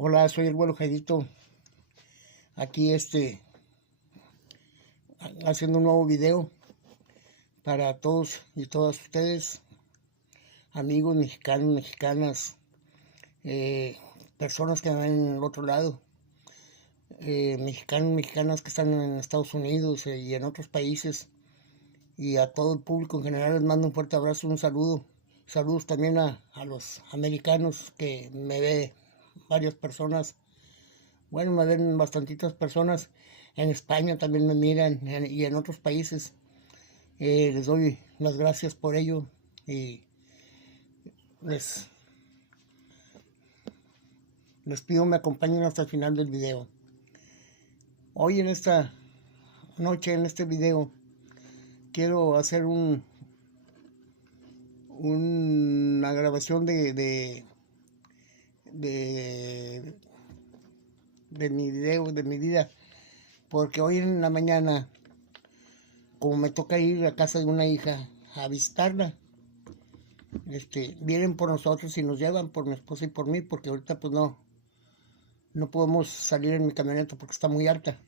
Hola, soy el Güero Jaidito, aquí haciendo un nuevo video para todos y todas ustedes, amigos mexicanos, mexicanas, eh, personas que van en el otro lado, mexicanos, mexicanas que están en Estados Unidos y en otros países, y a todo el público en general les mando un fuerte abrazo, un saludo. Saludos también a los americanos que me ve varias personas. Bueno, me ven bastantitas personas. En España también me miran y en otros países. Les doy las gracias por ello y les, les pido me acompañen hasta el final del video. Hoy en esta noche, en este video, quiero hacer una grabación de, de mi video, de mi vida. Porque hoy en la mañana, como me toca ir a casa de una hija a visitarla, vienen por nosotros y nos llevan, por mi esposa y por mí, porque ahorita pues no podemos salir en mi camioneta porque está muy alta.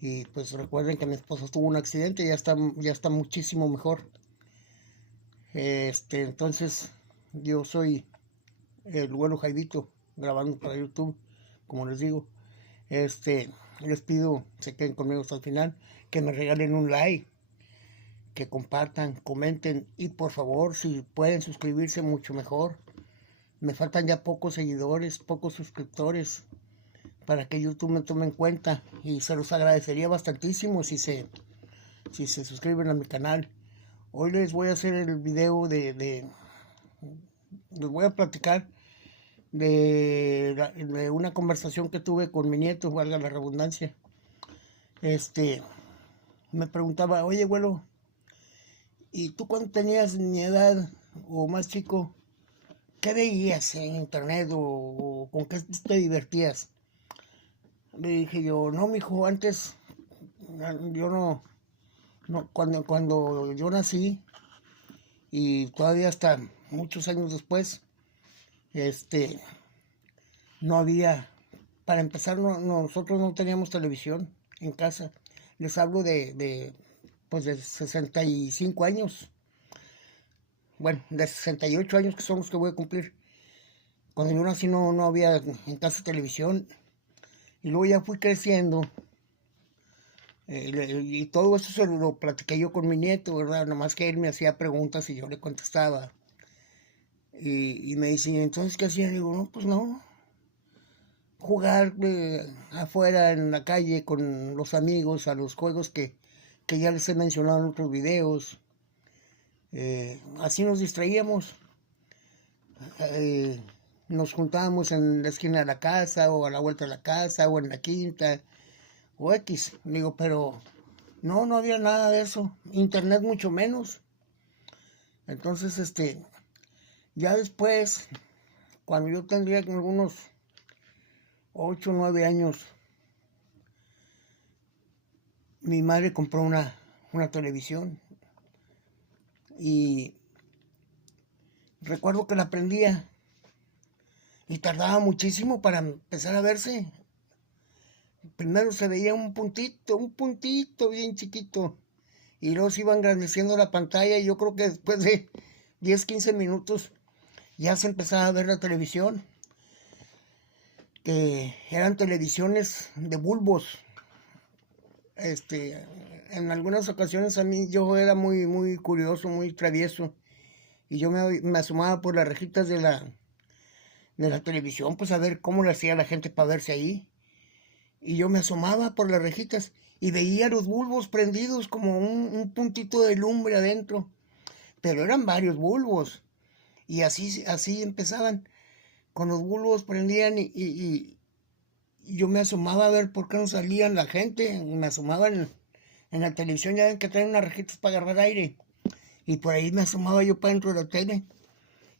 Y pues recuerden que mi esposa tuvo un accidente y ya está muchísimo mejor. Entonces yo soy el Güero Jaidito, grabando para YouTube, como les digo. Les pido, se queden conmigo hasta el final, que me regalen un like, que compartan, comenten y por favor, si pueden suscribirse, mucho mejor. Me faltan ya pocos seguidores, pocos suscriptores para que YouTube me tome en cuenta y se los agradecería bastantísimo si se suscriben a mi canal. Hoy les voy a hacer el video les voy a platicar de una conversación que tuve con mi nieto, valga la redundancia. Me preguntaba, oye, güero, ¿y tú cuando tenías mi edad o más chico, qué veías en internet o con qué te divertías? Le dije yo, no, mijo, antes yo cuando yo nací y todavía hasta muchos años después, no había, para empezar, nosotros no teníamos televisión en casa. Les hablo pues de 65 años, bueno, de 68 años que son los que voy a cumplir. Cuando yo nací no había en casa televisión y luego ya fui creciendo. Y todo eso se lo platiqué yo con mi nieto, ¿verdad? Nomás que él me hacía preguntas y yo le contestaba. Y me dice, ¿entonces qué hacía? Digo, no, pues no. Jugar afuera en la calle con los amigos a los juegos que ya les he mencionado en otros videos. Así nos distraíamos. Eh, Nos juntábamos en la esquina de la casa o a la vuelta de la casa o en la quinta o X. Digo, pero no había nada de eso. Internet mucho menos. Entonces, ya después, cuando yo tendría algunos 8 o 9 años, mi madre compró una televisión y recuerdo que la prendía y tardaba muchísimo para empezar a verse. Primero se veía un puntito bien chiquito y luego se iba engrandeciendo la pantalla y yo creo que después de 10, 15 minutos ya se empezaba a ver la televisión, que eran televisiones de bulbos. En algunas ocasiones a mí yo era muy curioso, muy travieso y yo me asomaba por las rejitas de la televisión pues a ver cómo le hacía la gente para verse ahí. Y yo me asomaba por las rejitas y veía los bulbos prendidos como un puntito de lumbre adentro, pero eran varios bulbos y así empezaban. Con los bulbos prendían y yo me asomaba a ver por qué no salían la gente. Me asomaba en la televisión, ya ven que traen unas rejitas para agarrar aire. Y por ahí me asomaba yo para dentro de la tele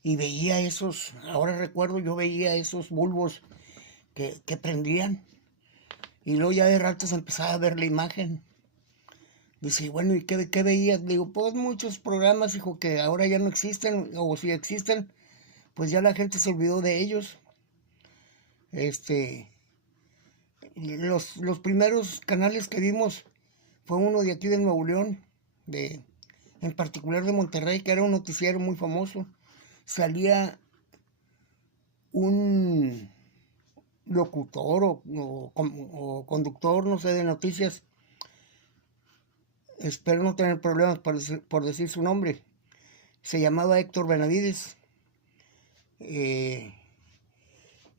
y veía ahora recuerdo, yo veía esos bulbos que prendían. Y luego ya de rato se empezaba a ver la imagen. Dice, bueno, ¿y qué veías? Digo, pues muchos programas, hijo, que ahora ya no existen, o si existen, pues ya la gente se olvidó de ellos. Este, los primeros canales que vimos fue uno de aquí de Nuevo León, en particular de Monterrey, que era un noticiero muy famoso. Salía un locutor o conductor, no sé, de noticias. Espero no tener problemas por decir su nombre. Se llamaba Héctor Benavides.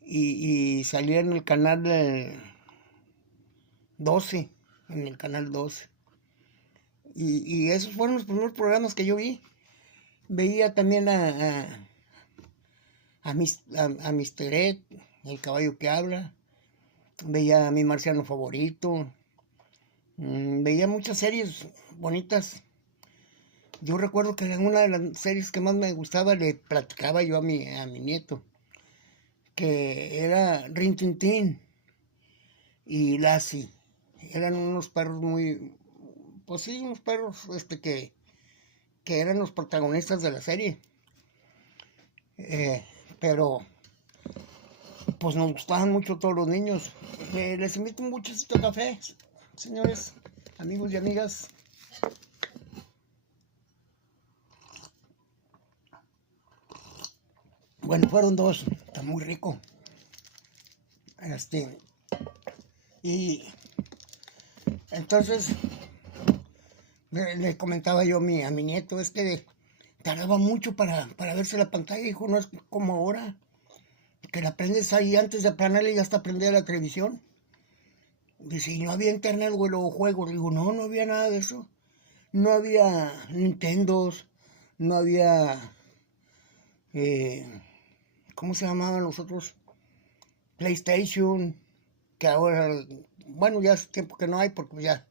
Y salía en el canal 12, en el canal 12. Y esos fueron los primeros programas que yo vi. Veía también a Mr. Ed, el caballo que habla. Veía a mi marciano favorito. Veía muchas series bonitas. Yo recuerdo que en una de las series que más me gustaba le platicaba yo a mi nieto, que era Rin Tin Tin y Lassie. Eran unos perros pues sí, unos perros que eran los protagonistas de la serie. Pero pues nos gustaban mucho todos los niños. Les invito un muchachito de café, señores, amigos y amigas. Bueno, fueron dos, está muy rico. Y entonces le comentaba yo a mi nieto, tardaba mucho para verse la pantalla. Dijo, no es como ahora, que la prendes ahí antes de aplanarle y hasta prender la televisión. Dice, y no había internet o luego juegos. Digo, no había nada de eso. No había Nintendos, no había, ¿cómo se llamaban los otros? PlayStation, que ahora, bueno, ya hace tiempo que no hay porque ya,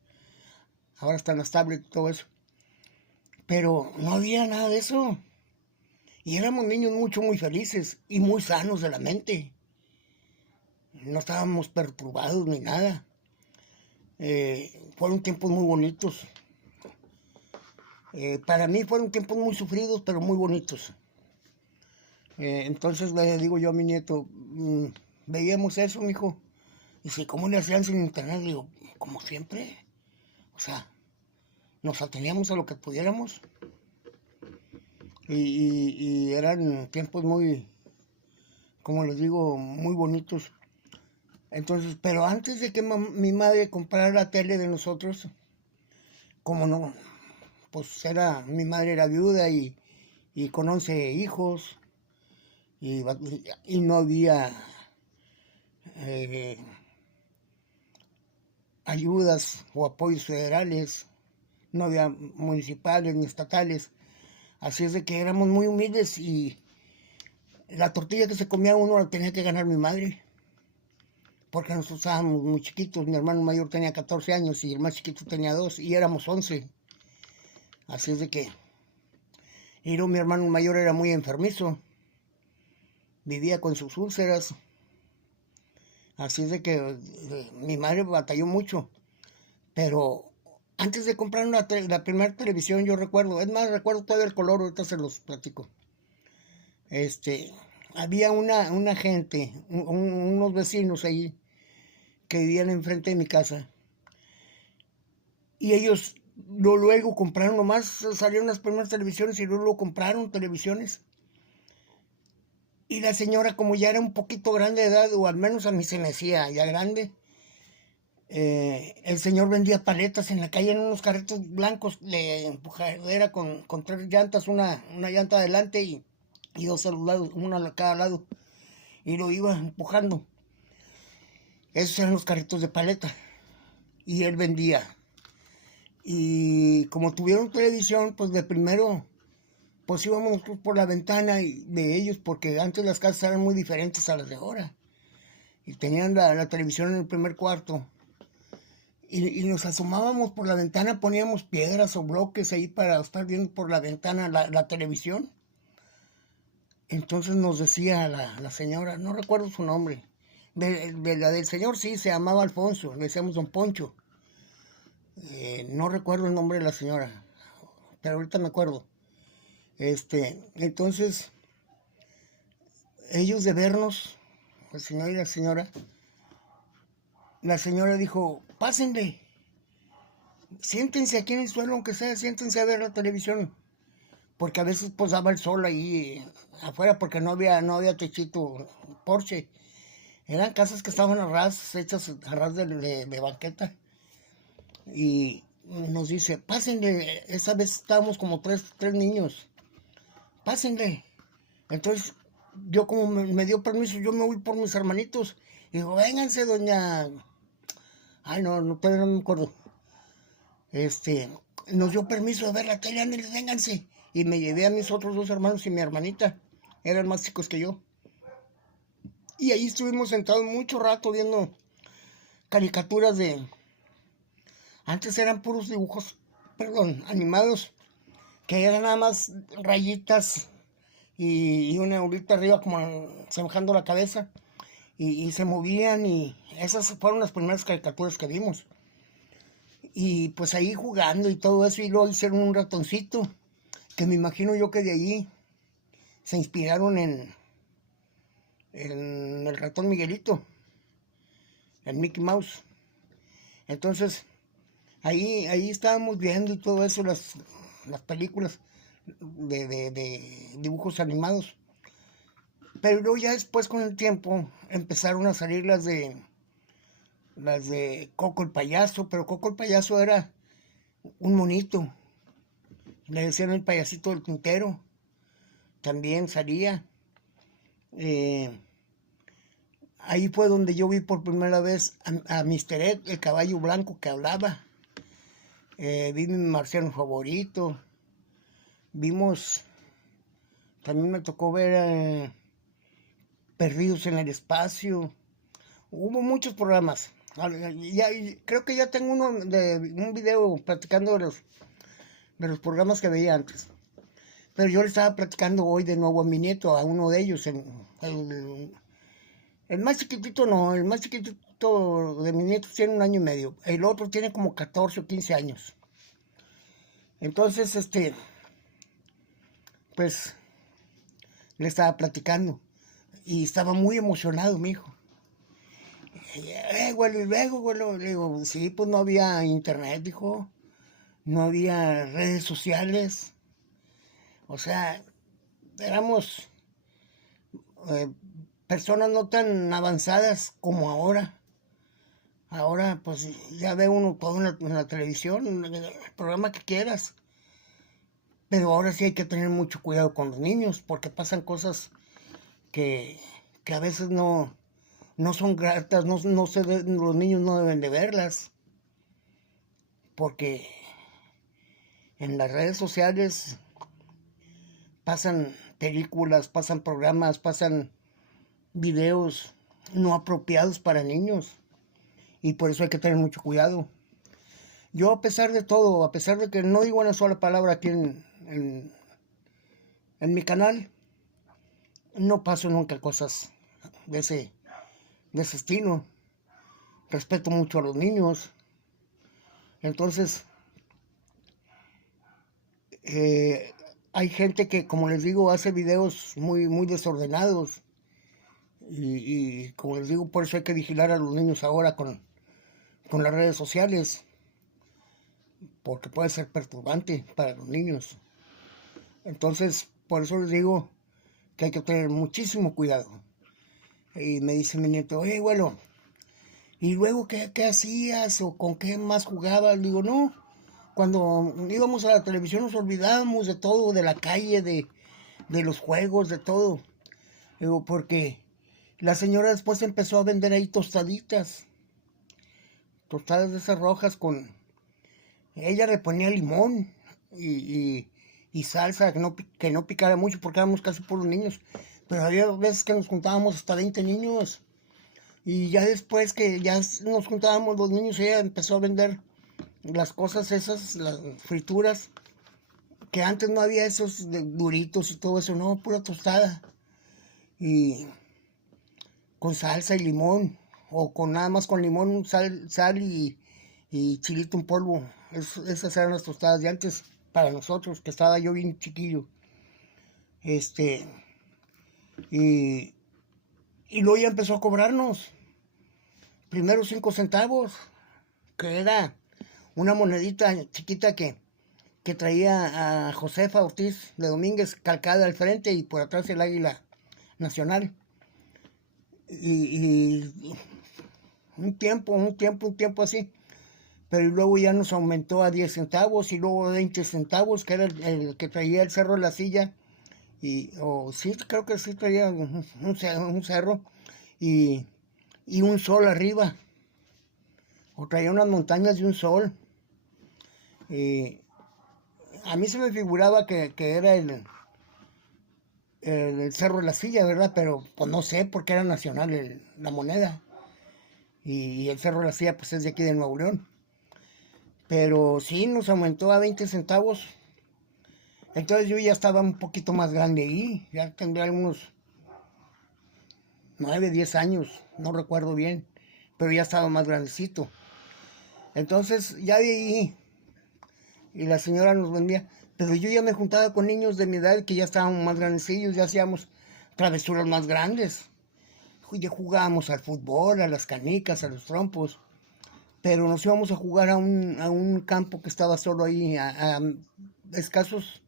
ahora están las tablets y todo eso. Pero no había nada de eso. Y éramos niños muy felices y muy sanos de la mente. No estábamos perturbados ni nada. Fueron tiempos muy bonitos. Para mí fueron tiempos muy sufridos, pero muy bonitos. Entonces le digo yo a mi nieto, veíamos eso, mijo. Dice, ¿cómo le hacían sin internet? Le digo, como siempre. O sea, nos ateníamos a lo que pudiéramos. Y eran tiempos muy, como les digo, muy bonitos. Entonces, pero antes de que mi madre comprara la tele de nosotros, como no, pues mi madre era viuda y con 11 hijos, y no había ayudas o apoyos federales, no había municipales ni estatales. Así es de que éramos muy humildes y la tortilla que se comía uno la tenía que ganar mi madre. Porque nosotros estábamos muy chiquitos. Mi hermano mayor tenía 14 años y el más chiquito tenía 2 y éramos 11. Así es de que mi hermano mayor era muy enfermizo. Vivía con sus úlceras. Así es de que mi madre batalló mucho. Pero antes de comprar la primera televisión, yo recuerdo, es más, recuerdo todavía el color, ahorita se los platico. Había una gente, unos vecinos ahí, que vivían enfrente de mi casa. Y ellos luego compraron, nomás salieron las primeras televisiones y luego compraron televisiones. Y la señora, como ya era un poquito grande de edad, o al menos a mí se me hacía ya grande, el señor vendía paletas en la calle en unos carritos blancos de empujadera con 3 llantas, una llanta adelante y 2 a los lados, una a cada lado. Y lo iba empujando. Esos eran los carritos de paleta. Y él vendía. Y como tuvieron televisión, pues de primero, pues íbamos nosotros por la ventana de ellos, porque antes las casas eran muy diferentes a las de ahora. Y tenían la televisión en el primer cuarto. Y nos asomábamos por la ventana, poníamos piedras o bloques ahí para estar viendo por la ventana la televisión. Entonces nos decía la señora, no recuerdo su nombre, de la del señor sí, se llamaba Alfonso, le decíamos Don Poncho. No recuerdo el nombre de la señora, pero ahorita me acuerdo. Entonces, ellos de vernos, el señor y la señora dijo, pásenle, siéntense aquí en el suelo, aunque sea, siéntense a ver la televisión. Porque a veces pues daba el sol ahí afuera porque no había techito, porche. Eran casas que estaban a ras, hechas a ras de banqueta. Y nos dice, pásenle, esa vez estábamos como tres niños, pásenle. Entonces yo como me dio permiso, yo me voy por mis hermanitos. Y digo, vénganse, doña... Ay, no, todavía no me acuerdo. Nos dio permiso de ver la tele, ándale, vénganse. Y me llevé a mis otros dos hermanos y mi hermanita. Eran más chicos que yo. Y ahí estuvimos sentados mucho rato viendo caricaturas de... Antes eran puros dibujos, animados, que eran nada más rayitas y una bolita arriba como semejando la cabeza. Y se movían y esas fueron las primeras caricaturas que vimos. Y pues ahí jugando y todo eso, y luego hicieron un ratoncito, que me imagino yo que de allí se inspiraron en el ratón Miguelito, en Mickey Mouse. Entonces, ahí estábamos viendo y todo eso, las películas de dibujos animados. Pero luego ya después con el tiempo empezaron a salir las de Coco el payaso, pero Coco el payaso era un monito. Le decían el payasito del tintero. También salía. Ahí fue donde yo vi por primera vez a Mr. Ed, el caballo blanco que hablaba. Vi mi marciano favorito. Vimos, también me tocó ver Perdidos en el Espacio. Hubo muchos programas. Creo que ya tengo un video platicando de los programas que veía antes. Pero yo le estaba platicando hoy de nuevo a mi nieto, a uno de ellos, el más chiquitito no, el más chiquitito de mis nietos tiene 1 año y medio. El otro tiene como 14 o 15 años. Entonces, pues, le estaba platicando. Y estaba muy emocionado mi hijo. Güey, y luego, güey, le digo, sí, pues no había internet, dijo. No había redes sociales. O sea, éramos personas no tan avanzadas como ahora. Ahora, pues ya ve uno todo en la televisión, en el programa que quieras. Pero ahora sí hay que tener mucho cuidado con los niños, porque pasan cosas que a veces no son gratas, los niños no deben de verlas. Porque en las redes sociales pasan películas, pasan programas, pasan videos no apropiados para niños. Y por eso hay que tener mucho cuidado. Yo a pesar de todo, a pesar de que no digo una sola palabra aquí en mi canal, no paso nunca cosas de ese estilo. Respeto mucho a los niños. Entonces, hay gente que, como les digo, hace videos muy, muy desordenados. Y como les digo, por eso hay que vigilar a los niños ahora con las redes sociales, porque puede ser perturbante para los niños. Entonces, por eso les digo que hay que tener muchísimo cuidado. Y me dice mi nieto, oye, bueno, ¿y luego qué hacías o con qué más jugabas? Digo, no, cuando íbamos a la televisión nos olvidábamos de todo, de la calle, de los juegos, de todo. Digo, porque la señora después empezó a vender ahí tostaditas de esas rojas con... Ella le ponía limón y salsa que no picara mucho porque éramos casi puros niños. Pero había veces que nos juntábamos hasta 20 niños. Y ya después que ya nos juntábamos los niños, ella empezó a vender las cosas esas, las frituras, que antes no había esos de duritos y todo eso, no, pura tostada. Y con salsa y limón, o con nada más con limón, sal y chilito en polvo. Esas eran las tostadas de antes para nosotros, que estaba yo bien chiquillo. Y Y luego ya empezó a cobrarnos. Primero 5 centavos, que era una monedita chiquita que traía a Josefa Ortiz de Domínguez calcada al frente y por atrás el águila nacional. Y un tiempo así. Pero luego ya nos aumentó a 10 centavos y luego 20 centavos, que era el que traía el cerro de la silla. Sí, creo que sí traía un cerro y un sol arriba. O traía unas montañas y un sol. A mí se me figuraba que era el cerro de la silla, ¿verdad? Pero pues no sé, porque era nacional la moneda. Y el cerro de la silla pues es de aquí de Nuevo León. Pero sí, nos aumentó a 20 centavos. Entonces yo ya estaba un poquito más grande ahí. Ya tendría algunos 9, 10 años. No recuerdo bien. Pero ya estaba más grandecito. Entonces ya de ahí. Y la señora nos vendía. Pero yo ya me juntaba con niños de mi edad que ya estaban más grandecillos. Ya hacíamos travesuras más grandes. Ya jugábamos al fútbol, a las canicas, a los trompos. Pero nos íbamos a jugar a un campo que estaba solo ahí, a escasos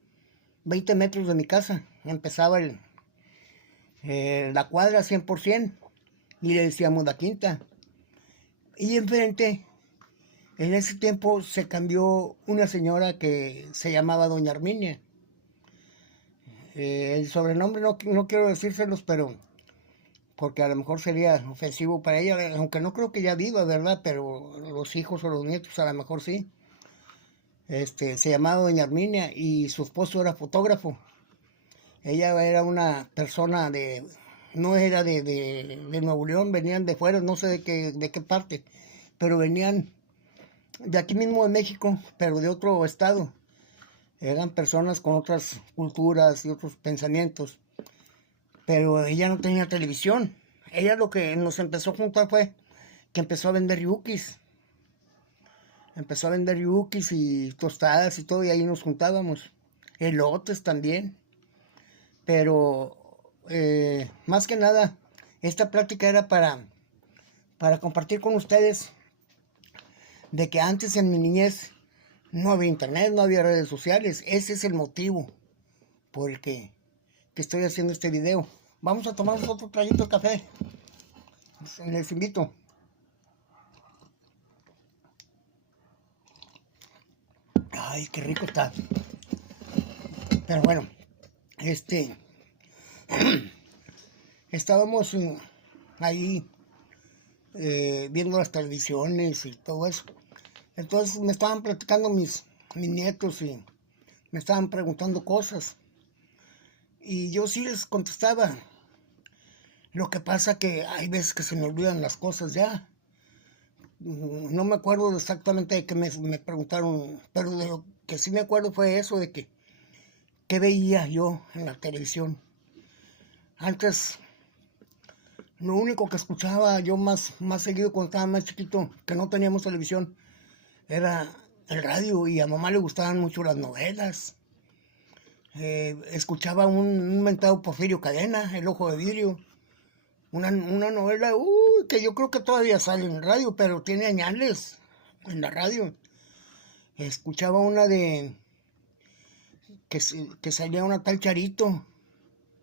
20 metros de mi casa. Empezaba la cuadra 100% y le decíamos la quinta. Y enfrente, en ese tiempo se cambió una señora que se llamaba Doña Arminia. El sobrenombre no quiero decírselos, pero porque a lo mejor sería ofensivo para ella, aunque no creo que ya viva, ¿verdad? Pero los hijos o los nietos a lo mejor sí. Se llamaba Doña Arminia y su esposo era fotógrafo. Ella era una persona no era de Nuevo León, venían de fuera, no sé de qué parte, pero venían de aquí mismo de México, pero de otro estado. Eran personas con otras culturas y otros pensamientos. Pero ella no tenía televisión. Ella lo que nos empezó a juntar fue que empezó a vender yukis. Empezó a vender yukis y tostadas y todo, y ahí nos juntábamos. Elotes también. Pero más que nada, esta plática era para compartir con ustedes de que antes en mi niñez no había internet, no había redes sociales. Ese es el motivo por el que estoy haciendo este video. Vamos a tomar otro traguito de café. Les invito. Ay, qué rico está. Pero bueno, estábamos ahí viendo las televisiones y todo eso. Entonces me estaban platicando mis nietos y me estaban preguntando cosas. Y yo sí les contestaba. Lo que pasa que hay veces que se me olvidan las cosas ya. No me acuerdo exactamente de qué me preguntaron, pero de lo que sí me acuerdo fue eso de que qué veía yo en la televisión. Antes, lo único que escuchaba yo más seguido cuando estaba más chiquito, que no teníamos televisión, era el radio, y a mamá le gustaban mucho las novelas. Escuchaba un mentado Porfirio Cadena, El Ojo de Vidrio, una novela que yo creo que todavía sale en radio, pero tiene añales en la radio. Escuchaba una que salía una tal Charito,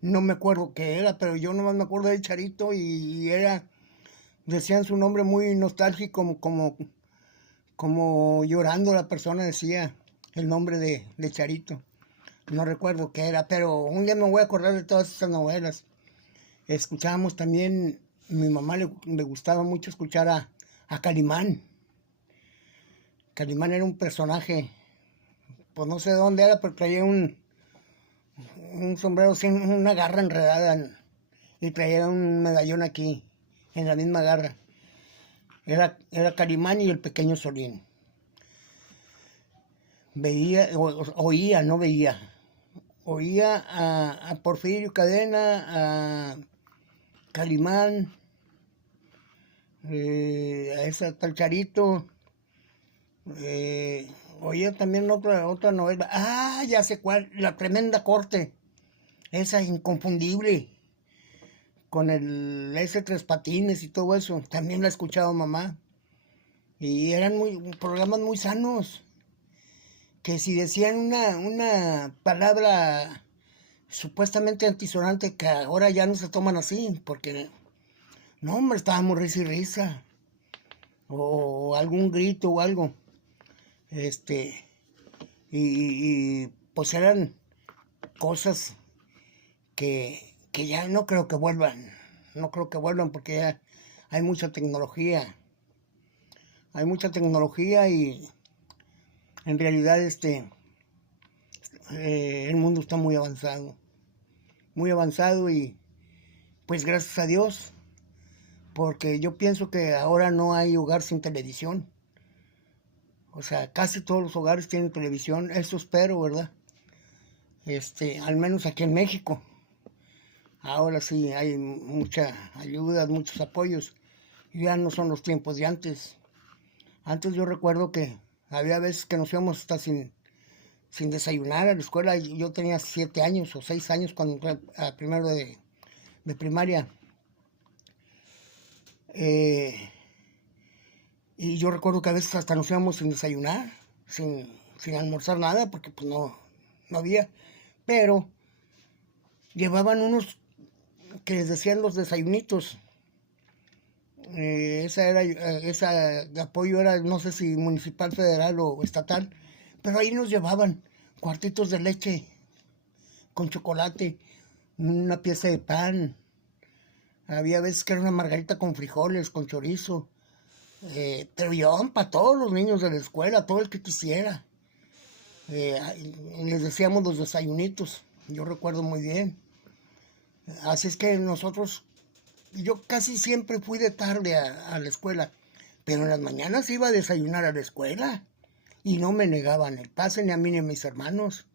no me acuerdo qué era, pero yo nomás me acuerdo del Charito y decían su nombre muy nostálgico, como llorando la persona decía el nombre de Charito. No recuerdo qué era, pero un día me voy a acordar de todas esas novelas. Escuchábamos también, mi mamá le gustaba mucho escuchar a Calimán. Calimán era un personaje, pues no sé de dónde era, pero traía un sombrero sin una garra enredada y traía un medallón aquí, en la misma garra. Era Calimán y el pequeño Solín. Oía, no veía. Oía a Porfirio Cadena, a Calimán, a esa tal Charito. Oía también otra novela. Ya sé cuál, La Tremenda Corte. Esa inconfundible. con el ese Tres Patines y todo eso. También la ha escuchado mamá. Y eran programas muy sanos. Que si decían una palabra supuestamente antisonante, que ahora ya no se toman así, porque no, hombre, estábamos risa y risa. O algún grito o algo. Este, pues eran cosas que ya no creo que vuelvan. No creo que vuelvan porque ya hay mucha tecnología. Hay mucha tecnología y en realidad el mundo está muy avanzado. Muy avanzado y pues gracias a Dios. Porque yo pienso que ahora no hay hogar sin televisión. O sea, casi todos los hogares tienen televisión. Eso espero, ¿verdad? Al menos aquí en México. Ahora sí hay mucha ayuda, muchos apoyos. Ya no son los tiempos de antes. Antes yo recuerdo que había veces que nos íbamos hasta sin desayunar a la escuela. Yo tenía 7 años o 6 años cuando entré a primero de primaria. Y yo recuerdo que a veces hasta nos íbamos sin desayunar, sin almorzar nada, porque pues no había. Pero llevaban unos que les decían los desayunitos. Ese apoyo era, no sé si municipal, federal o estatal, pero ahí nos llevaban cuartitos de leche con chocolate, una pieza de pan. Había veces que era una margarita con frijoles, con chorizo. Pero llevaban para todos los niños de la escuela, todo el que quisiera. Les decíamos los desayunitos, yo recuerdo muy bien. Así es que yo casi siempre fui de tarde a la escuela, pero en las mañanas iba a desayunar a la escuela y no me negaban el pase ni a mí ni a mis hermanos.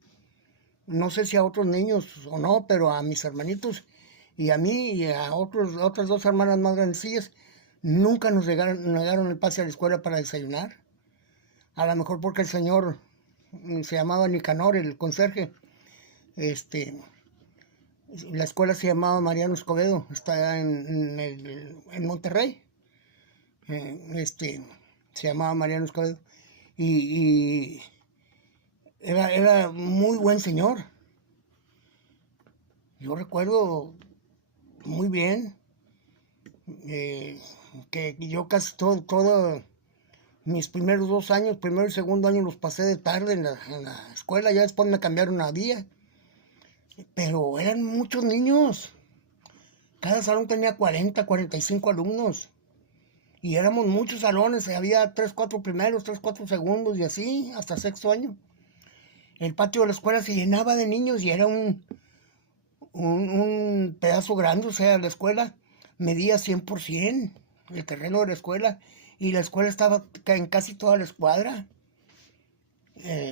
No sé si a otros niños o no, pero a mis hermanitos y a mí y a otras 2 hermanas más grandecillas nunca nos negaron el pase a la escuela para desayunar. A lo mejor porque el señor se llamaba Nicanor, el conserje. La escuela se llamaba Mariano Escobedo, está en Monterrey. Se llamaba Mariano Escobedo. Y era muy buen señor. Yo recuerdo muy bien que yo casi todo mis primeros 2 años, primero y segundo año los pasé de tarde en la escuela, ya después me cambiaron a día. Pero eran muchos niños. Cada salón tenía 40, 45 alumnos. Y éramos muchos salones, había 3, 4 primeros, 3, 4 segundos y así, hasta sexto año. El patio de la escuela se llenaba de niños y era un pedazo grande, o sea, la escuela medía 100% el terreno de la escuela y la escuela estaba en casi toda la escuadra.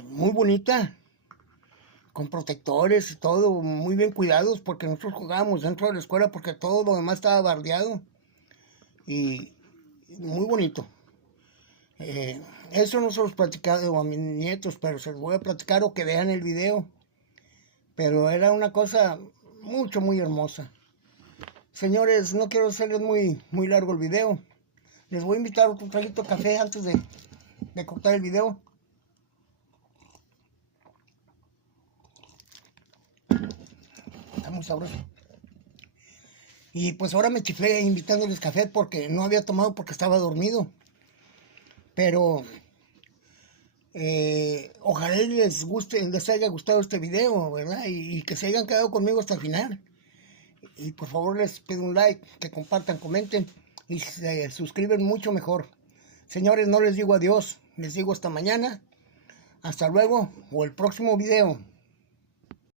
Muy bonita, con protectores y todo, muy bien cuidados, porque nosotros jugábamos dentro de la escuela porque todo lo demás estaba bardeado. Y muy bonito. Eso no se los he platicado a mis nietos, pero se los voy a platicar o que vean el video. Pero era una cosa muy hermosa. Señores, no quiero hacerles muy largo el video. Les voy a invitar otro traguito de café antes de cortar el video. Está muy sabroso. Y pues ahora me chiflé invitándoles café porque no había tomado porque estaba dormido. Pero ojalá les haya gustado este video, ¿verdad? Y que se hayan quedado conmigo hasta el final. Y por favor les pido un like, que compartan, comenten y se suscriben mucho mejor. Señores, no les digo adiós, les digo hasta mañana, hasta luego o el próximo video.